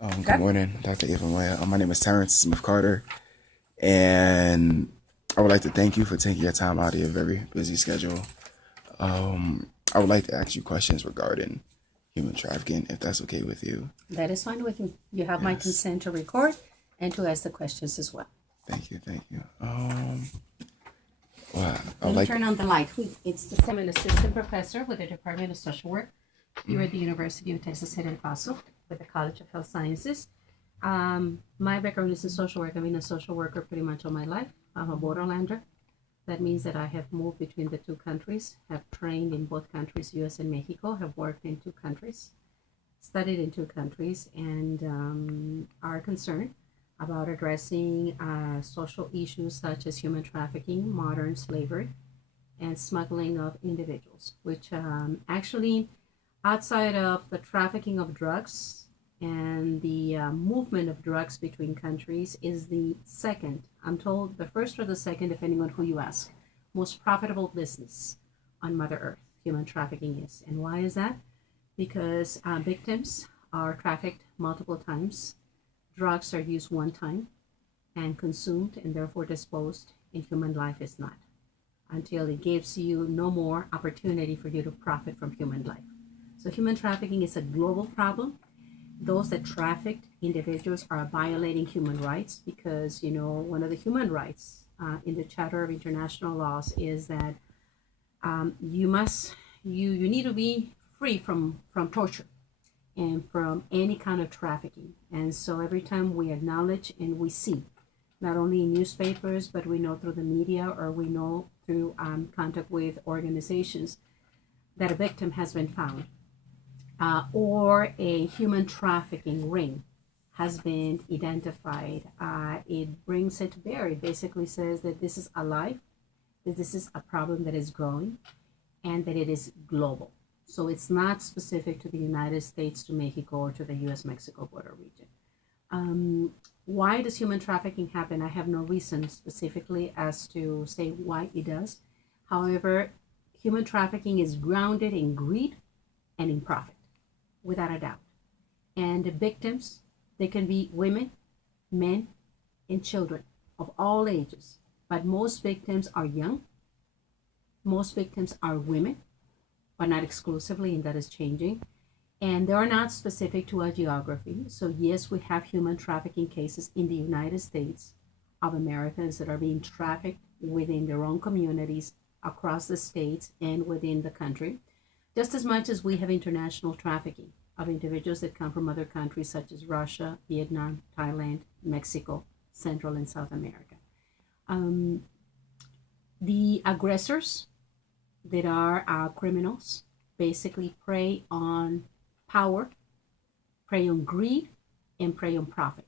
Good morning, Dr. Eva Moya. My name is Terrence Smith Carter, and I would like to thank you for taking your time out of your very busy schedule. I would like to ask you questions regarding human trafficking, if that's okay with you. That is fine with me. You have my Yes. consent to record and to ask the questions as well. Thank you, thank you. Well, I Let would me like turn on the light. It's the I'm an assistant professor with the Department of Social Work here at the University of Texas at El Paso with the College of Health Sciences. My background is in social work. I've been a social worker pretty much all my life. I'm a borderlander. That means that I have moved between the two countries, have trained in both countries, US and Mexico, have worked in two countries, studied in two countries, and are concerned about addressing social issues such as human trafficking, modern slavery, and smuggling of individuals, which actually, outside of the trafficking of drugs and the movement of drugs between countries, is the second, I'm told the first or the second, depending on who you ask, most profitable business on Mother Earth, human trafficking is. And why is that? Because victims are trafficked multiple times, drugs are used one time and consumed and therefore disposed, and human life is not, until it gives you no more opportunity for you to profit from human life. So human trafficking is a global problem. Those that trafficked individuals are violating human rights because, one of the human rights in the Charter of International Laws is that you need to be free from torture and from any kind of trafficking. And so every time we acknowledge and we see, not only in newspapers, but we know through the media or we know through contact with organizations that a victim has been found or a human trafficking ring has been identified, it brings it to bear. It basically says that this is alive, that this is a problem that is growing, and that it is global. So it's not specific to the United States, to Mexico, or to the US-Mexico border region. Why does human trafficking happen? I have no reason specifically as to say why it does. However, human trafficking is grounded in greed and in profit, without a doubt. And the victims, they can be women, men, and children of all ages. But most victims are young. Most victims are women, but not exclusively, and that is changing. And they are not specific to a geography. So yes, we have human trafficking cases in the United States of Americans that are being trafficked within their own communities, across the states, and within the country, just as much as we have international trafficking of individuals that come from other countries such as Russia, Vietnam, Thailand, Mexico, Central and South America. The aggressors that are criminals basically prey on power, prey on greed, and prey on profit.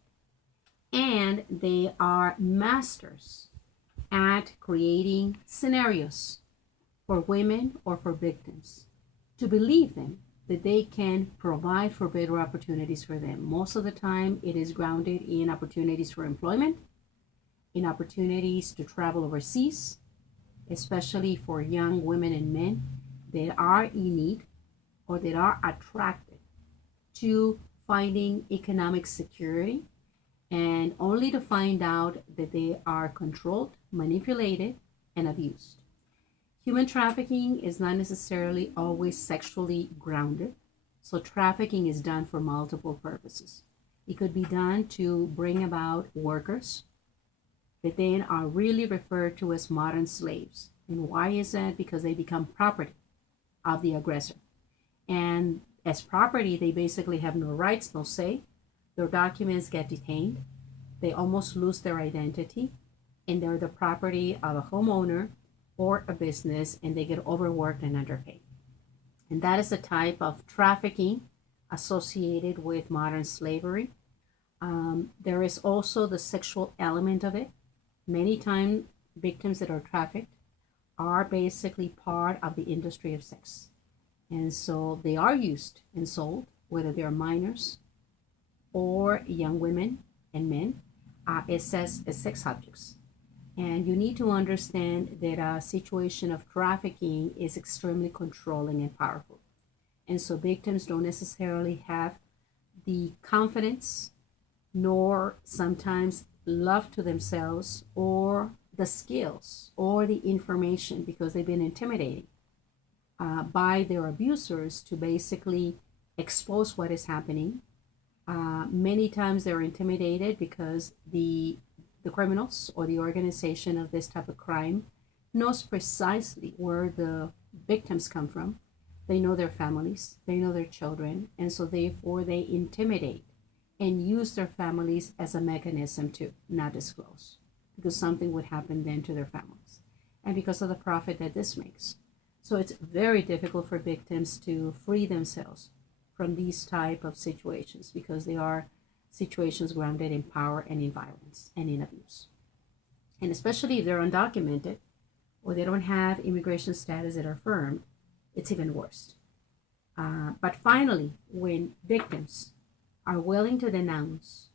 And they are masters at creating scenarios for women or for victims to believe them that they can provide for better opportunities for them. Most of the time, it is grounded in opportunities for employment, in opportunities to travel overseas, especially for young women and men that are in need or that are attracted to finding economic security, and only to find out that they are controlled, manipulated, and abused. Human trafficking is not necessarily always sexually grounded. So trafficking is done for multiple purposes. It could be done to bring about workers that then are really referred to as modern slaves. And why is that? Because they become property of the aggressor. And as property, they basically have no rights, no say. Their documents get detained. They almost lose their identity. And they're the property of a homeowner or a business, and they get overworked and underpaid. And that is the type of trafficking associated with modern slavery. There is also the sexual element of it. Many times, victims that are trafficked are basically part of the industry of sex. And so they are used and sold, whether they're minors or young women and men, as sex objects. And you need to understand that a situation of trafficking is extremely controlling and powerful. And so victims don't necessarily have the confidence nor sometimes love to themselves or the skills or the information because they've been intimidated by their abusers to basically expose what is happening. Many times they're intimidated because the criminals or the organization of this type of crime knows precisely where the victims come from. They know their families, they know their children, and so therefore they intimidate and use their families as a mechanism to not disclose because something would happen then to their families and because of the profit that this makes. So it's very difficult for victims to free themselves from these type of situations because they are situations grounded in power and in violence and in abuse. And especially if they're undocumented or they don't have immigration status that are affirmed, it's even worse. But finally, when victims are willing to denounce,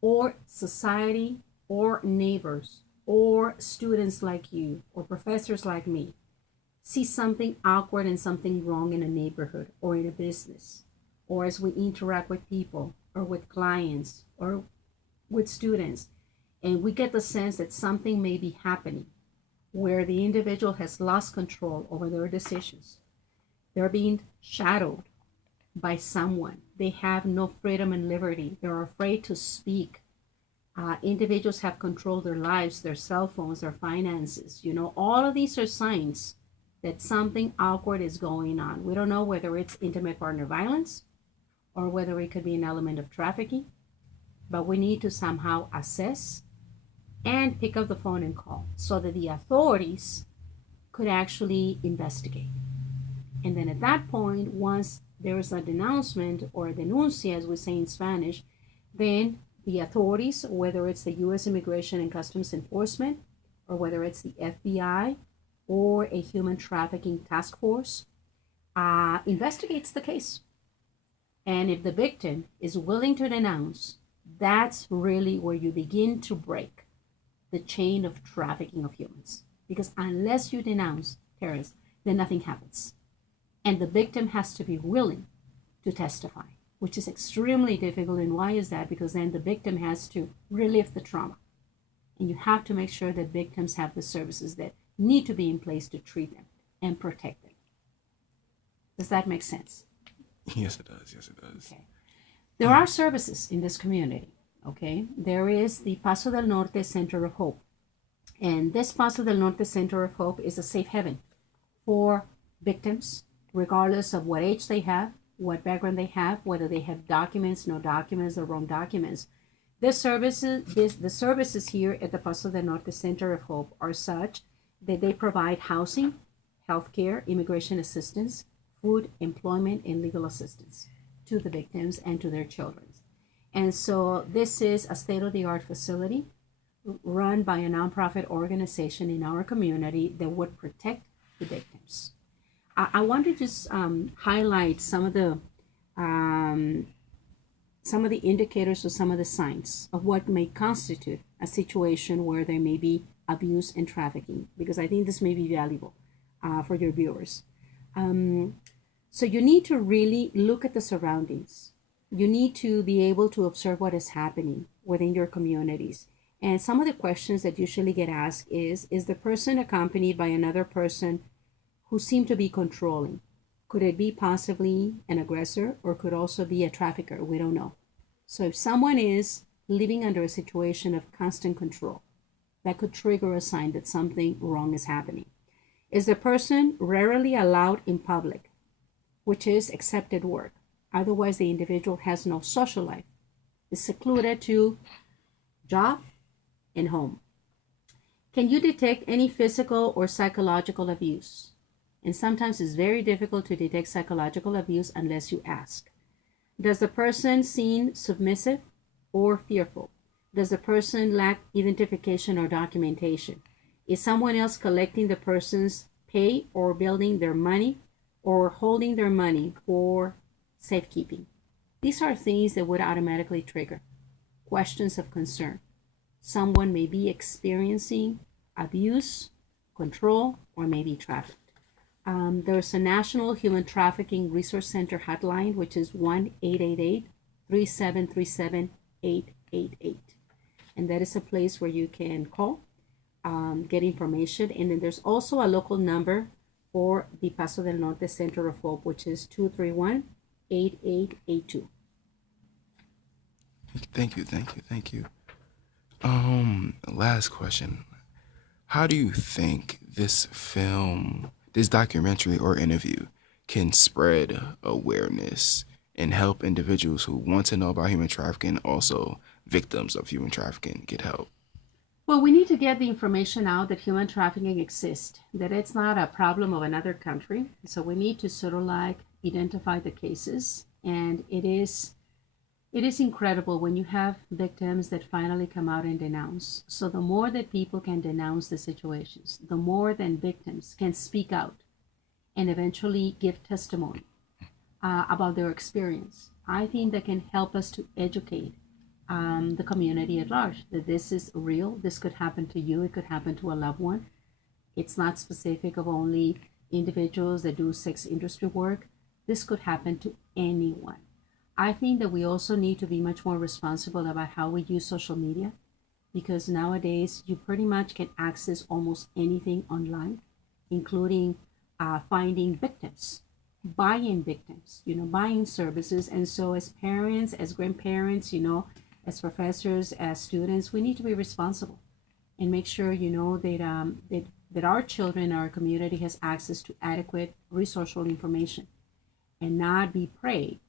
or society or neighbors or students like you or professors like me see something awkward and something wrong in a neighborhood or in a business, or as we interact with people or with clients or with students, and we get the sense that something may be happening where the individual has lost control over their decisions. They're being shadowed by someone. They have no freedom and liberty. They're afraid to speak. Individuals have controlled their lives, their cell phones, their finances. All of these are signs that something awkward is going on. We don't know whether it's intimate partner violence or whether it could be an element of trafficking, but we need to somehow assess and pick up the phone and call so that the authorities could actually investigate. And then at that point, once there is a denouncement or a denuncia, as we say in Spanish, then the authorities, whether it's the U.S. Immigration and Customs Enforcement, or whether it's the FBI or a human trafficking task force, investigates the case. And if the victim is willing to denounce, that's really where you begin to break the chain of trafficking of humans. Because unless you denounce, Terrence, then nothing happens. And the victim has to be willing to testify, which is extremely difficult. And why is that? Because then the victim has to relive the trauma. And you have to make sure that victims have the services that need to be in place to treat them and protect them. Does that make sense? Yes, it does. Yes, it does. Okay. There are services in this community. Okay. There is the Paso del Norte Center of Hope. And this Paso del Norte Center of Hope is a safe haven for victims, regardless of what age they have, what background they have, whether they have documents, no documents, or wrong documents. The services here at the Paso del Norte Center of Hope are such that they provide housing, healthcare, immigration assistance, food, employment, and legal assistance to the victims and to their children. And so this is a state-of-the-art facility run by a nonprofit organization in our community that would protect the victims. I want to just highlight some of the indicators or some of the signs of what may constitute a situation where there may be abuse and trafficking, because I think this may be valuable for your viewers. So you need to really look at the surroundings. You need to be able to observe what is happening within your communities. And some of the questions that usually get asked is the person accompanied by another person who seem to be controlling? Could it be possibly an aggressor, or could also be a trafficker? We don't know. So if someone is living under a situation of constant control, that could trigger a sign that something wrong is happening. Is the person rarely allowed in public, which is accepted work? Otherwise, the individual has no social life, is secluded to job and home. Can you detect any physical or psychological abuse? And sometimes it's very difficult to detect psychological abuse unless you ask. Does the person seem submissive or fearful? Does the person lack identification or documentation? Is someone else collecting the person's pay or building their money or holding their money for safekeeping? These are things that would automatically trigger questions of concern. Someone may be experiencing abuse, control, or maybe trafficked. There's a National Human Trafficking Resource Center hotline, which is 1-888 Rws1302 and that is a place where you can call, get information. And then there's also a local number for the Paso del Norte Center of Hope, which is 231-8882. Thank you. Last question. How do you think this film, this documentary or interview can spread awareness and help individuals who want to know about human trafficking, also victims of human trafficking, get help? Well, we need to get the information out that human trafficking exists, that it's not a problem of another country. So we need to sort of like identify the cases. And it is incredible when you have victims that finally come out and denounce. So the more that people can denounce the situations, the more than victims can speak out and eventually give testimony about their experience. I think that can help us to educate the community at large, that this is real, this could happen to you, it could happen to a loved one. It's not specific of only individuals that do sex industry work. This could happen to anyone. I think that we also need to be much more responsible about how we use social media, because nowadays you pretty much can access almost anything online, including finding victims, buying victims, buying services. And so as parents, as grandparents, as professors, as students, we need to be responsible and make sure, that our children, our community has access to adequate resourcial information and not be prey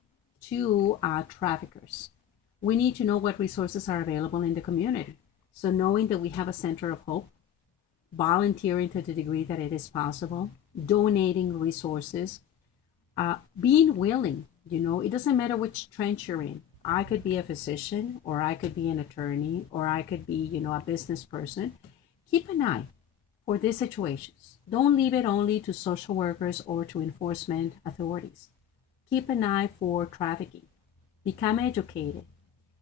to traffickers. We need to know what resources are available in the community. So knowing that we have a center of hope, volunteering to the degree that it is possible, donating resources, being willing, it doesn't matter which trench you're in. I could be a physician, or I could be an attorney, or I could be, a business person. Keep an eye for these situations. Don't leave it only to social workers or to enforcement authorities. Keep an eye for trafficking. Become educated.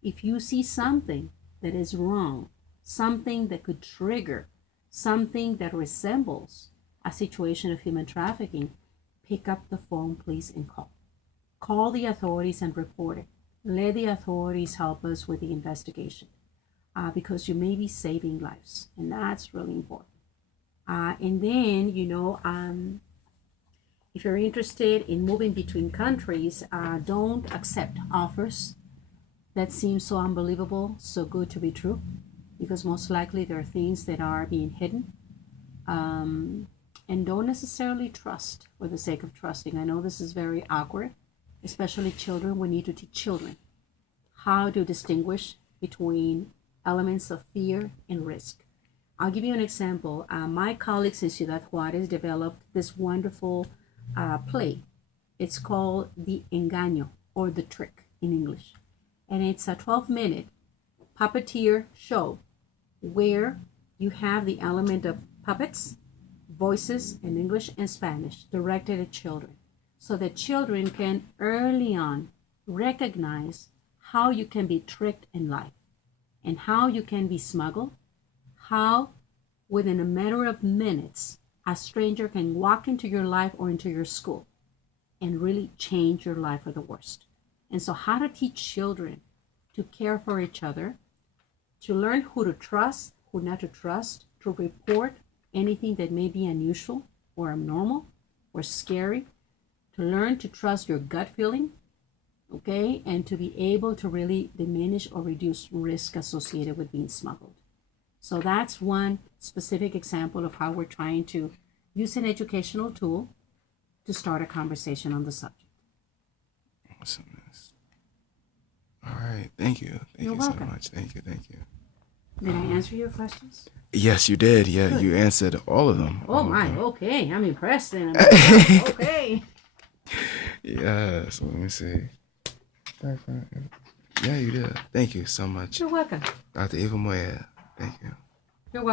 If you see something that is wrong, something that could trigger, something that resembles a situation of human trafficking, pick up the phone, please, and call. Call the authorities and report it. Let the authorities help us with the investigation, because you may be saving lives, and that's really important. And then, if you're interested in moving between countries, don't accept offers that seem so unbelievable, so good to be true, because most likely there are things that are being hidden. And don't necessarily trust for the sake of trusting. I know this is very awkward, especially children. We need to teach children how to distinguish between elements of fear and risk. I'll give you an example. My colleagues in Ciudad Juarez developed this wonderful play. It's called The Engaño, or The Trick in English. And it's a 12-minute puppeteer show where you have the element of puppets, voices in English and Spanish, directed at children, so that children can early on recognize how you can be tricked in life and how you can be smuggled, how within a matter of minutes a stranger can walk into your life or into your school and really change your life for the worst. And so how to teach children to care for each other, to learn who to trust, who not to trust, to report anything that may be unusual or abnormal or scary, to learn to trust your gut feeling, okay, and to be able to really diminish or reduce risk associated with being smuggled. So that's one specific example of how we're trying to use an educational tool to start a conversation on the subject. Awesomeness. All right. Thank you. You're you welcome. so much. Thank you. Did I answer your questions? Yes, you did. Yeah, Good. you answered all of them. Oh my, okay. I'm impressed then. Okay. Yeah, so let me see. Yeah, you did. Thank you so much. You're welcome. Dr. Eva Moya. Thank you. You're welcome.